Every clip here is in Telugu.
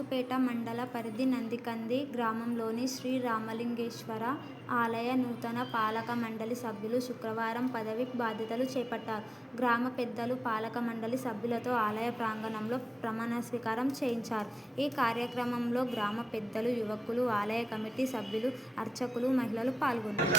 కాజుపేట మండల పరిధి నందికంది గ్రామంలోని శ్రీ రామలింగేశ్వర ఆలయ నూతన పాలక మండలి సభ్యులు శుక్రవారం పదవి బాధ్యతలు చేపట్టారు. గ్రామ పెద్దలు పాలక మండలి సభ్యులతో ఆలయ ప్రాంగణంలో ప్రమాణ స్వీకారం చేయించారు. ఈ కార్యక్రమంలో గ్రామ పెద్దలు, యువకులు, ఆలయ కమిటీ సభ్యులు, అర్చకులు, మహిళలు పాల్గొన్నారు.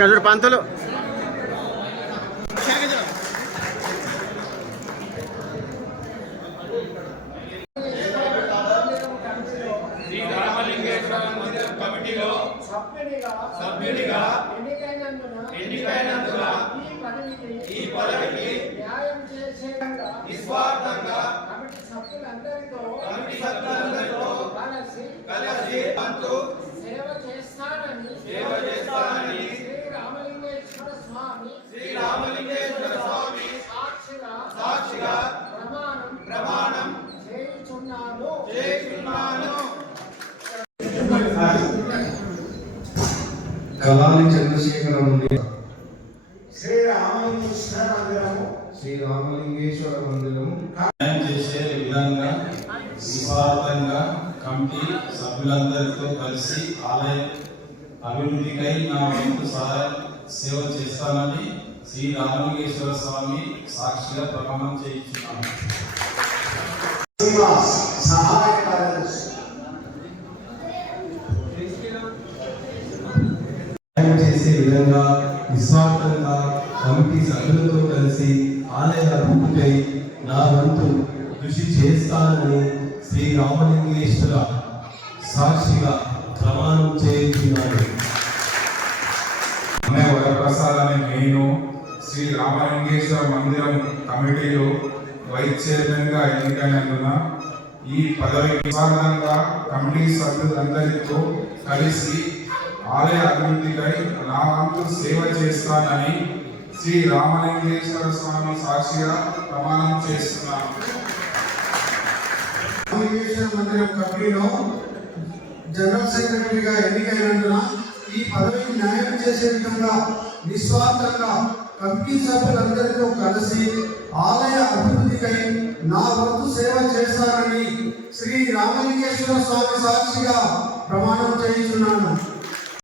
ఇక్కడ చూడు పంతులు. సభ్యునిగా ఎన్నికైనందున ఈ పదవికి న్యాయం చేసేందుకు నిస్వార్థంగా కమిటీ సభ్యులందరితో అంటూ సేవ చేస్తానని శ్రీ రామలింగేశ్వర స్వామి శ్రీ రామలింగేశ్వర స్వామి సాక్షిగా సాక్షిగా ప్రమాణం ప్రమాణం చేయుచున్నాను. చేయుచున్నాను. కళాని చంద్రశేఖర మందిరము శ్రీ రామలింగేశ్వర మందిరం న్యాయం చేసే విధంగా నిస్వార్థంగా కమిటీ సభ్యులందరితో కలిసి ఆలయ అభివృద్ధికై నా వంతు సహాయ సేవ చేస్తానని శ్రీ రామలింగేశ్వర స్వామి సాక్షిగా ప్రమాణం చేయించున్నాను. సహాయ న్యాయం చేసే విధంగా నిస్వార్థంగా కమిటీ సభ్యులతో కలిసి ఆలయ అభివృద్ధికై నా వంతు కృషి చేస్తానని శ్రీ రామలింగేశ్వర సాక్షిగా ప్రమాణం చేయించున్నాను. ప్రసాద్ అనే నేను శ్రీ రామలింగేశ్వర మందిరం కమిటీలో వైస్ చైర్మన్గా ఎన్నికైనందున ఈ పదవికి నిస్వార్థంగా కమిటీ సభ్యులందరితో కలిసి ఆలయ అభివృద్ధికై నా వంతు సేవ చేస్తానని శ్రీ రామలింగేశ్వర స్వామి సాక్షిగా ప్రమాణం చేస్తున్నాను. రామలింగేశ్వర మందిరం కమిటీలో జనరల్ సెక్రటరీగా ఎన్నికైనందున ఈ పదవికి న్యాయం చేసే విధంగా నిస్వార్థంగా కమిటీ సభ్యులందరితో కలిసి ఆలయ అభివృద్ధికై నా వంతు సేవ చేస్తానని శ్రీ రామలింగేశ్వర స్వామి సాక్షిగా ప్రమాణం చేయించున్నాను.